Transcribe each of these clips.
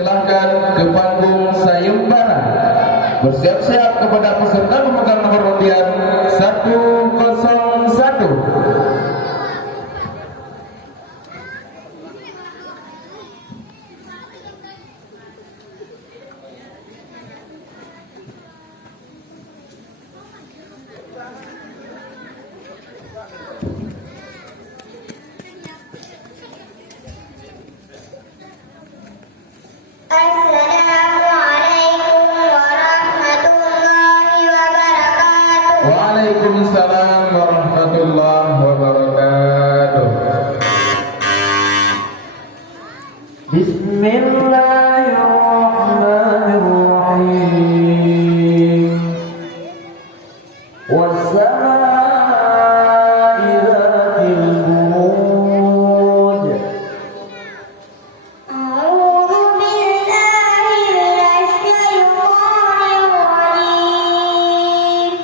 Silahkan ke panggung sayembara. Bersiap-siap kepada peserta memegang nomor undian 101. Waalaikumsalam warahmatullahi wabarakatuh. Bismillahirrahmanirrahim. Wassama'i dzatil buruj. A'udzu billahi minasy syaithanir rajim.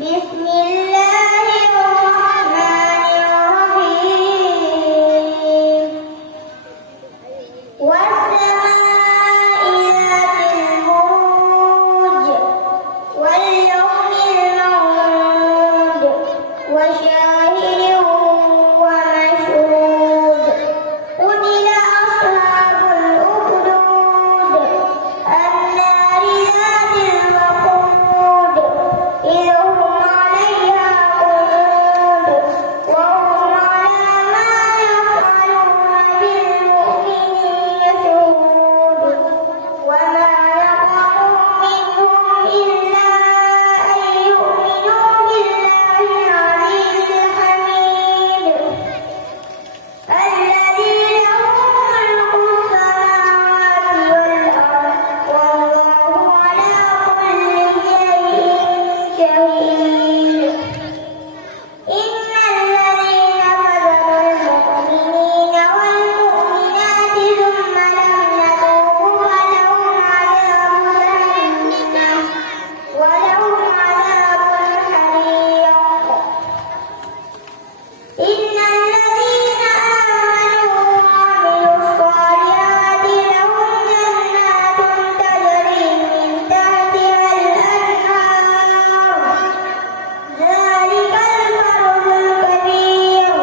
Bismillahirrahmanirrahim. Wassama'i dzatil buruj wal yawmil maw'ud wa syahidin wa mashhud. Qutila ashabul ukhdud an-nari dzatil waqud idh hum 'alaiha qu'ud wa hum 'ala ma yaf'aluna bil mu'minina shuhud wa ma yaqamu minhum illa an yu'minu billahi al-'aliyyil hamid الذي له ملك السماوات والأرض والله على كل شيء شهيد إن الذين فتنوا المؤمنين والمؤمنات ثم لم يتوبوا فلهم عذاب جهنم ولهم عذاب الحريق إن الذين آمنوا وعملوا الصالحات لهم جنات تجري من تحتها الأنهار ذلك الفوز الكبير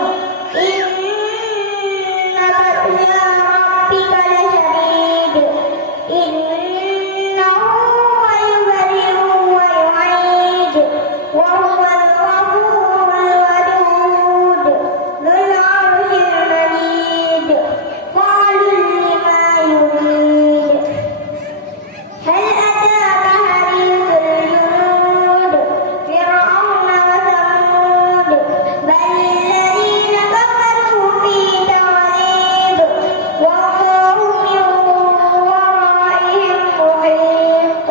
إن بطش ربك لشديد إنه هو يبدئ ويعيد وهو الغفور الودود ذو العرش المجيد فعل لما يريد هل أتاك حديث الجنود فرعون وثمود بل الذين كفروا في تغليب والله من ورائهم محيط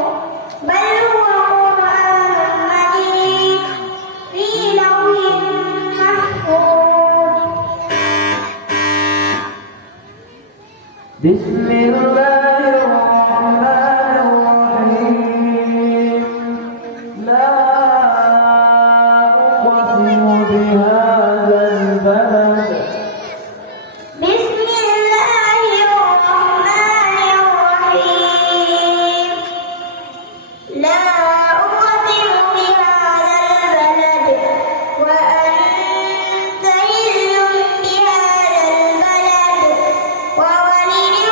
بل هو قرآن مجيد في لوح محفوظ. Bismillahirrahmanirrahim. La uqsimu bihadzal balad. Bismillahirrahmanirrahim. La uqsimu bihadzal balad wa anta hillun bihadzal balad wa walidin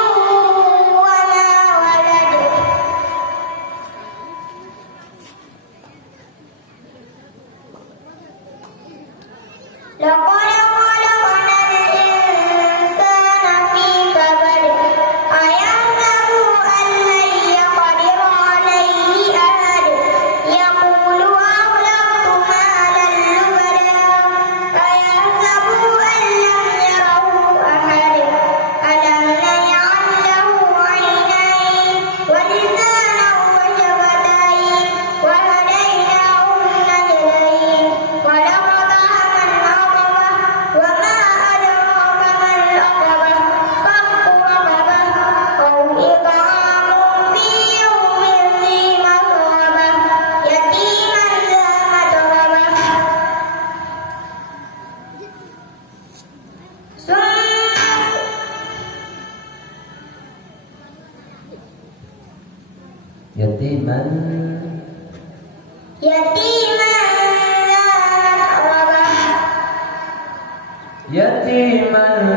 Yatiman. Yatiman za maqrabah. Yatiman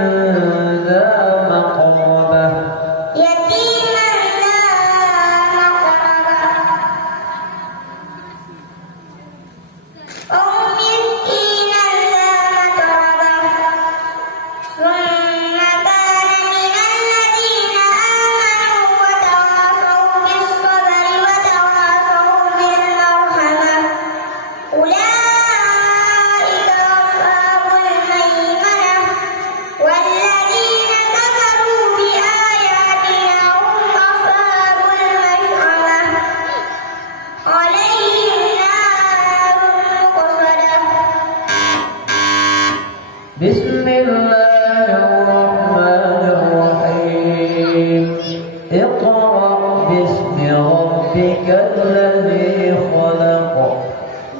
za maqrabah. Yatiman za maqrabah. Aw miskinan za matrabah. Thumma kana minal ladzina amanu wa tawasaw bis sabri wa tawasaw bil marhamah. Ulaika ashabul maimanah walladzina kafaru bi ayatina hum ashabul mash'amah. Alaihim narun muqsadah. Bismillahirrahmanirrahim. Iqra bismi rabbikal ladzi khalaq.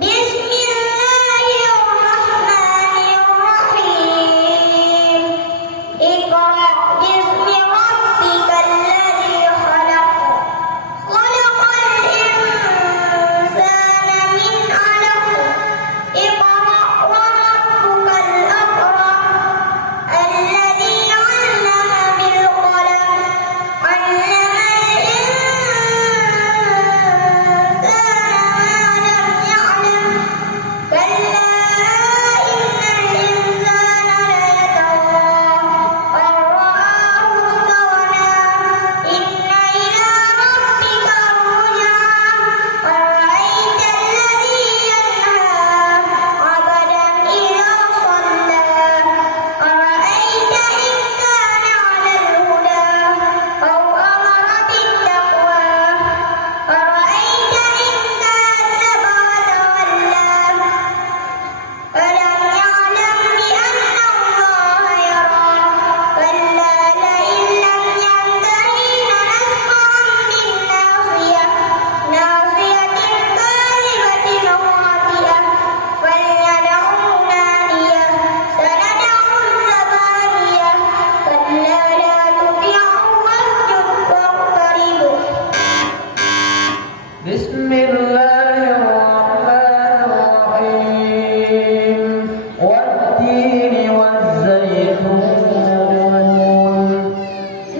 Bismillahirrahmanirrahim. Iqra bismi rabbikal ladzi khalaq. Khalaqal insana min 'alaq. Iqra wa rabbukal akram. Alladzi 'allama bil qalam. 'allamal insana ma lam ya'lam. Kalla innal insana layatgha an ra'ahu istaghna. Inna ila rabbika ruj'ah. Ara'aita alladhi yanha 'abdan idha shalla. Ara'aita in kana 'alal huda aw amara bittaqwa. Ara'aita in kadzdzaba wa tawalla. ألم يعلم بأن الله يرى. كلا لئن لم ينته لنسفعا بالناصية. ناصية كاذبة خاطئة. فليدع ناديه. سندع الزبانية. كلا لا تطعه واسجد واقترب. Bismillahirrahmanirrahim. Wat-tini waz-zaytun.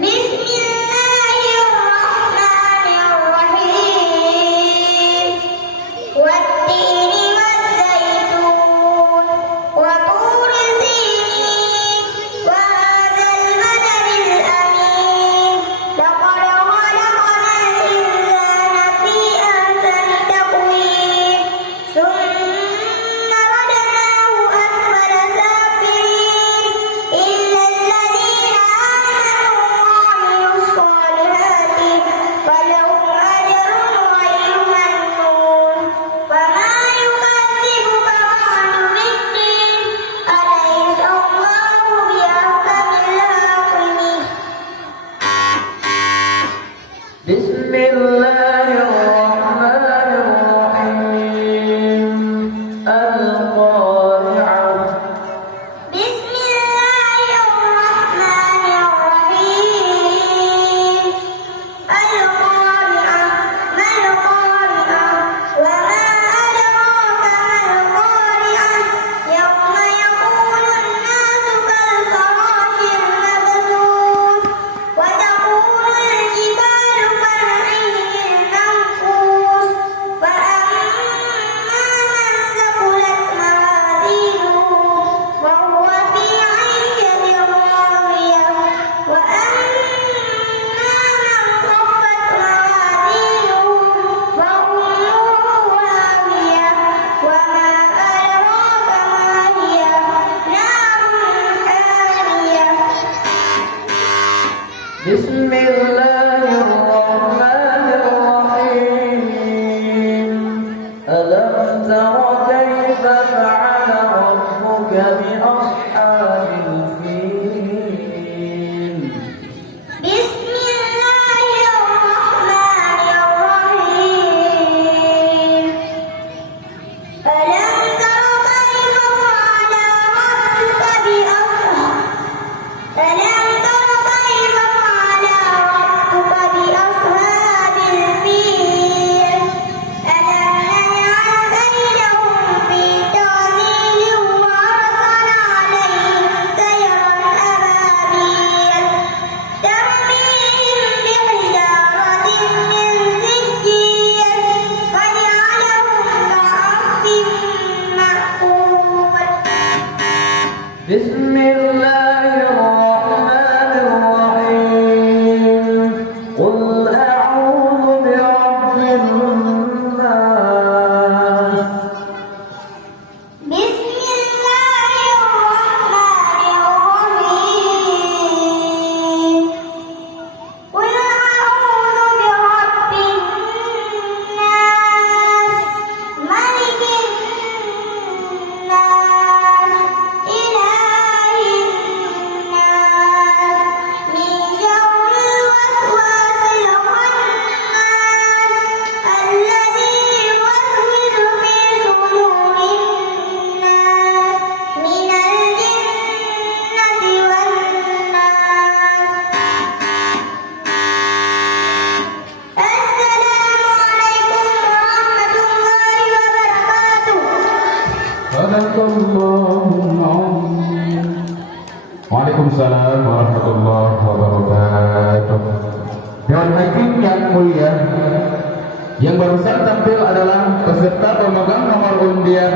Bismillahirrahmanirrahim. Wat-tini waz-zaytun wa turi sinin wa hadzal baladil amin. Laqad khalaqnal insana fi ahsani taqwim. Thumma radadnahu asfala safilin. Illa alladhina amanu wa 'amilus solihati falahum ajrun ghairu mamnun. Fama yukadzibuka ba'du biddin. Alaysa Allahu biahkamil hakimin. Bismillahirrahmanirrahim. Al-Qari'ah. Bismillahirrahmanirrahim. Al-Qari'ah. Mal Qari'ah. Wa ma adraka mal Qari'ah. Yawma yakunun nasu kal farashil mabthus. Wa takunul jibalu kal 'ihnil Sadaqallahul Azim. Waalaikumsalam warahmatullahi wabarakatuh. Dewan Hakim yang mulia, yang barusan tampil adalah peserta pemegang nomor undian